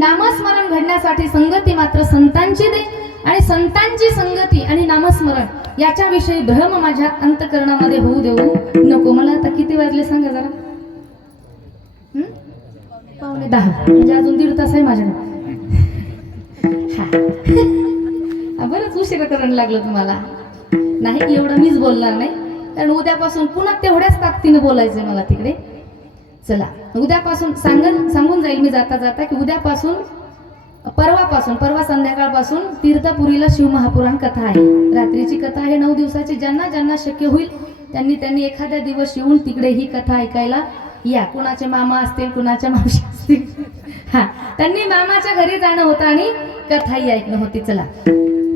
नामस्मरण घडण्यासाठी संगती मात्र संतांची दे आणि संतांची संगती आणि नामस्मरण याच्याविषयी भ्रम माझ्या अंतकरणामध्ये होऊ देऊ नको. मला आता किती वाजले सांगा जरा? पावणे दहा. म्हणजे अजून दीड तास आहे माझ्याकडे. बरंच उशिरा करण लागलं तुम्हाला. नाही एवढं मीच बोलणार नाही. कारण उद्यापासून पुन्हा तेवढ्याच ताकदीने बोलायचंय मला तिकडे. चला. उद्यापासून सांगन सांगून जाईल मी जाता जाता की उद्यापासून परवापासून परवा संध्याकाळपासून तीर्थपुरीला शिवमहापुराण कथा आहे. रात्रीची कथा आहे नऊ दिवसाची. ज्यांना ज्यांना शक्य होईल त्यांनी त्यांनी एखाद्या दिवस येऊन तिकडे ही कथा ऐकायला या. कुणाचे मामा असतील कुणाच्या मावशी असतील. हा. त्यांनी मामाच्या घरी जाणं होतं आणि कथाही ऐकणं होती. चला.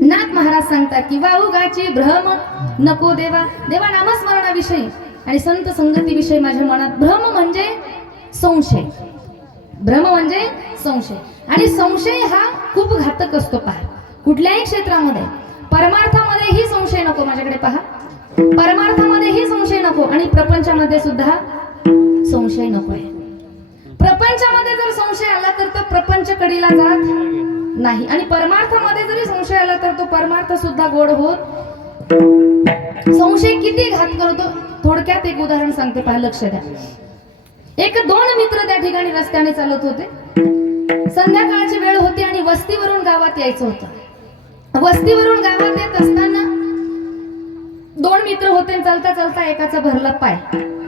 नाथ महाराज सांगतात की वाऊगाची भ्रम नको देवा. देवा नामस्मरणाविषयी. आणि संत संगतीविषयी माझ्या मनात भ्रम म्हणजे संशय. भ्रम म्हणजे संशय. आणि संशय हा खूप घातक असतो पहा. कुठल्याही क्षेत्रामध्ये परमार्थामध्येही संशय नको माझ्याकडे पहा. परमार्थामध्येही संशय नको आणि प्रपंचामध्ये सुद्धा संशय नको आहे. प्रपंचामध्ये जर संशय आला तर तो प्रपंच कडीला जात नाही. आणि परमार्थामध्ये जरी संशय आला तर तो परमार्थ सुद्धा गोड होत. संशय किती घात करतो थोडक्यात एक उदाहरण सांगते पहा लक्ष द्या. एक दोन मित्र त्या ठिकाणी रस्त्याने चालत होते. संध्याकाळची वेळ होती आणि वस्तीवरून गावात यायचं होतं. वस्तीवरून गावात येत असताना दोन मित्र होते चलता चालता चालता एकाचा भरला पाय.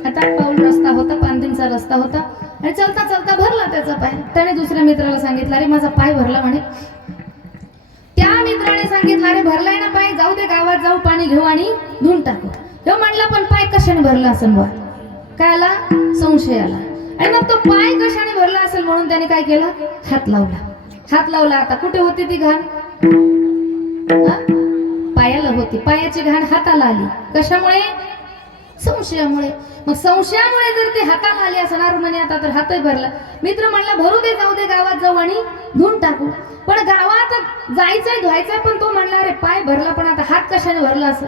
आता पाऊल रस्ता होता पांदिंचा रस्ता होता. आणि चलता चलता भरला त्याचा पाय. त्याने दुसऱ्या मित्राला सांगितलं अरे माझा पाय भरला म्हणे. त्या मित्राने सांगितलं अरे भरलाय ना पाय जाऊ दे गावात जाऊ पाणी घेऊ आणि धुवून टाकू. ह्यो म्हणला पण पाय कशाने भरला असेल बा काय आला संशय आला आणि मग तो पाय कशाने भरला असेल म्हणून त्याने काय केलं? हात लावला. हात लावला आता कुठे होती ती घाण? पायाला होती. पायाची घाण हाताला आली. कशामुळे? संशयामुळे. मग संशयामुळे जर ते हाताला आले असणार म्हणे आता तर हातही भरला. मित्र म्हणला भरू दे जाऊ दे गावात जाऊ आणि धुवून टाकू. पण गावात जायचंय धुवायचंय पण तो म्हणला अरे पाय भरला पण आता हात कशाने भरला असं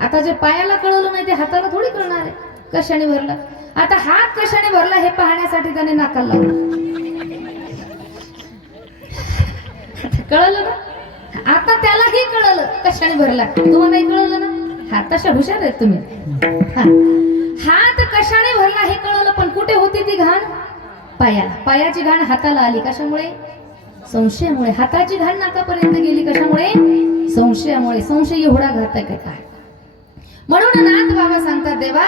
आता जे पायाला कळवलं नाही ते हाताला थोडी कळणार आहे. कशाने भरला? आता हात कशाने भरला हे पाहण्यासाठी त्याने नाकाला लावला. कळलं ना? आता त्यालाही कळलं. कशाने भरला? तुम्हाला कळलं ना? हा तशा हुशार आहेत तुम्ही. हा. हात कशाने भरला हे कळलं पण कुठे होती ती घाण? पायाला. पायाची घाण हाताला आली. कशामुळे? संशयामुळे. हाताची घाण नाकापर्यंत गेली कशामुळे? संशयामुळे. संशय एवढा घातक आहे काय? म्हणून नाथ बाबा सांगतात देवा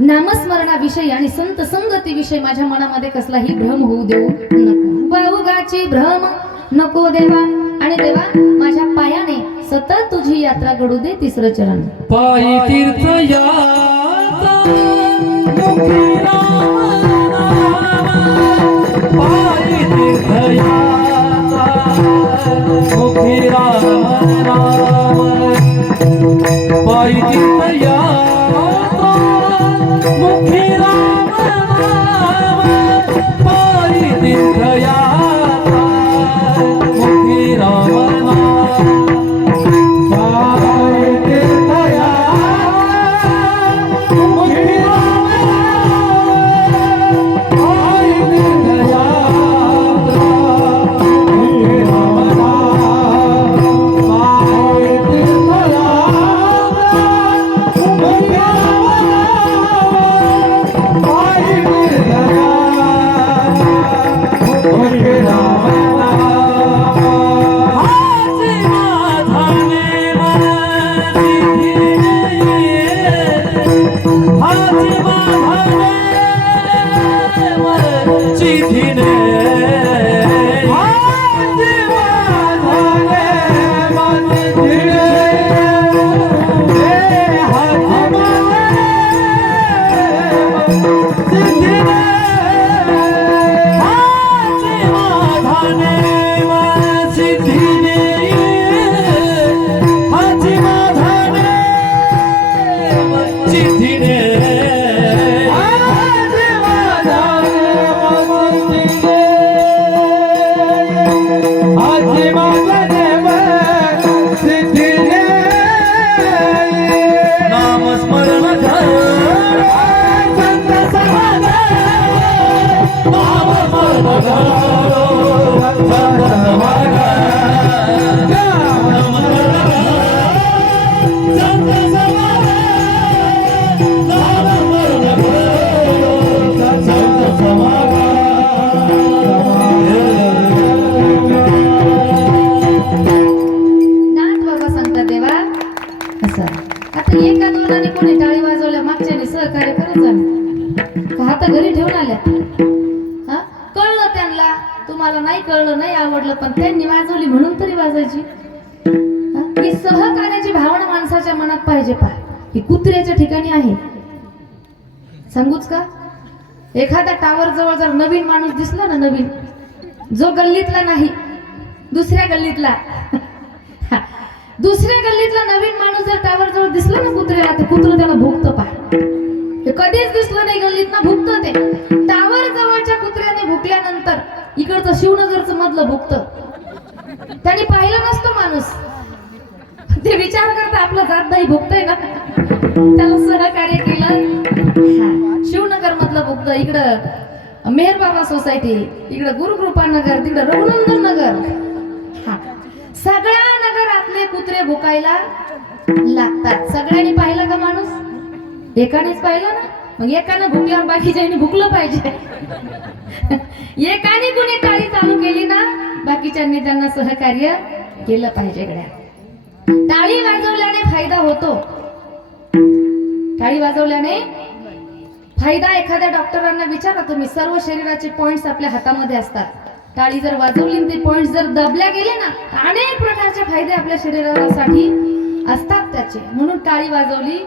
नामस्मरणाविषयी आणि संत संगतीविषयी माझ्या मनामध्ये कसलाही भ्रम होऊ देऊ नको. बाहुगाची भ्रम नको देवा. आणि देवा माझ्या पायाने सतत तुझी यात्रा घडू दे तिसरं चरण. पायी तीर्थ यात्रा. मुखी राम नाम. पायी तीर्थ यात्रा राम नाम. सहकार्य करत झालं. का घरी ठेवून आल्या? हा? कळलं त्यांना. तुम्हाला नाही कळलं नाही आवडलं पण त्यांनी वाजवली म्हणून तरी वाजायची. ही? सहकार्याची भावना माणसाच्या मनात पाहिजे पा ही कुत्र्याच्या ठिकाणी आहे. सांगूच का? एखाद्या टावर जवळ जर नवीन माणूस दिसला ना नवीन जो गल्लीतला नाही दुसऱ्या गल्लीतला. हा. दुसऱ्या गल्लीतला नवीन माणूस जर टावर जवळ दिसला ना कुत्र्याला ते कुत्र त्याला भोगतं पा हे कधीच दिसलं नाही गल्लीत ना ते. टावर जवळच्या कुत्र्याने भुकल्यानंतर इकडचं शिवनगरचं मधलं भुकतं. त्याने पाहिलं नसतो माणूस. ते विचार करता आपलं जात नाही भुकतय ना. त्याला सहकार्य केलं. शिवनगर मधलं भुकत. इकडं मेहरबाबा सोसायटी इकडं गुरुकृपा नगर तिकडं रघुनंदन नगर. हा. सगळ्या नगरातले कुत्रे भुकायला लागतात. सगळ्यांनी पाहिलं का माणूस? एकानेच पाहिलं ना? मग एकानं भुकल्यावर बाकीच्यांनी भुकलं पाहिजे. एकाने कुणी टाळी चालू केली ना बाकीच्यांनी त्यांना सहकार्य केलं पाहिजे गड्या. टाळी वाजवल्याने फायदा होतो. टाळी वाजवल्याने फायदा एखाद्या डॉक्टरांना विचारा तुम्ही सर्व शरीराचे पॉइंट्स आपल्या हातामध्ये असतात. टाळी जर वाजवली ते पॉइंट जर दबल्या गेले ना अनेक प्रकारचे फायदे आपल्या शरीरासाठी असतात त्याचे. म्हणून टाळी वाजवली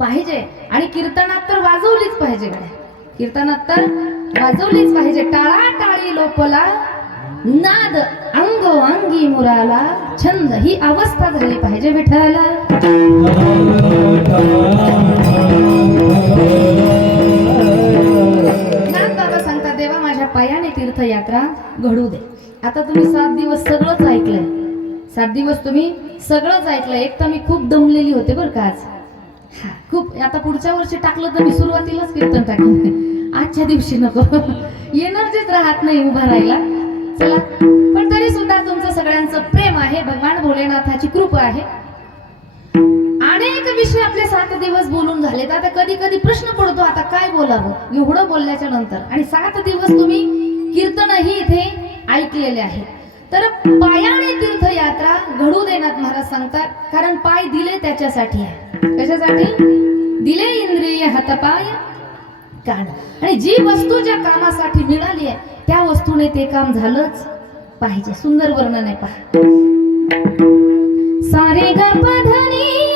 पाहिजे. आणि कीर्तनात तर वाजवलीच पाहिजे कीर्तनात तर वाजवलीच पाहिजे. टाळा टाळी लोपला नाद अंग अंगी मुराला छंद ही अवस्था झाली पाहिजे विठ्ठला देवा माझ्या पायाने तीर्थयात्रा घडू दे. आता तुम्ही सात दिवस सगळंच ऐकलंय. सात दिवस तुम्ही सगळंच ऐकलंय. एक तर मी खूप दमलेली होते बरं का आज. खूप आता पुढच्या वर्षी टाकलं तर मी सुरुवातीलाच कीर्तन टाकेन आजच्या दिवशी नको. एनर्जीच राहत नाही उभा राहायला. चला पण तरी सुद्धा तुमचं सगळ्यांचं प्रेम आहे. भगवान भोलेनाथाची कृपा आहे. अनेक विषय आपले सात दिवस बोलून झाले तर आता कधी कधी प्रश्न पडतो आता काय बोलावं? एवढं बोलल्याच्या नंतर. आणि सात दिवस तुम्ही कीर्तनही इथे ऐकलेले आहे. तर पायाने तीर्थयात्रा घडू देण्यात महाराज सांगतात कारण पाय दिले त्याच्यासाठी आहे. कशासाठी? दिले इंद्रिय हतपाय कान. आणि जी वस्तू ज्या कामासाठी मिळाली आहे त्या वस्तूने ते काम झालंच पाहिजे. सुंदर वर्णन आहे पहा. सारे गर्भधनी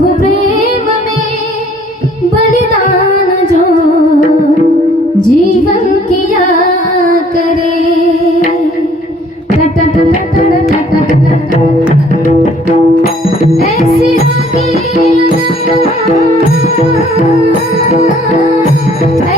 प्रभु प्रेम में बलिदान जो जीवन किया करे। ऐसी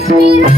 I see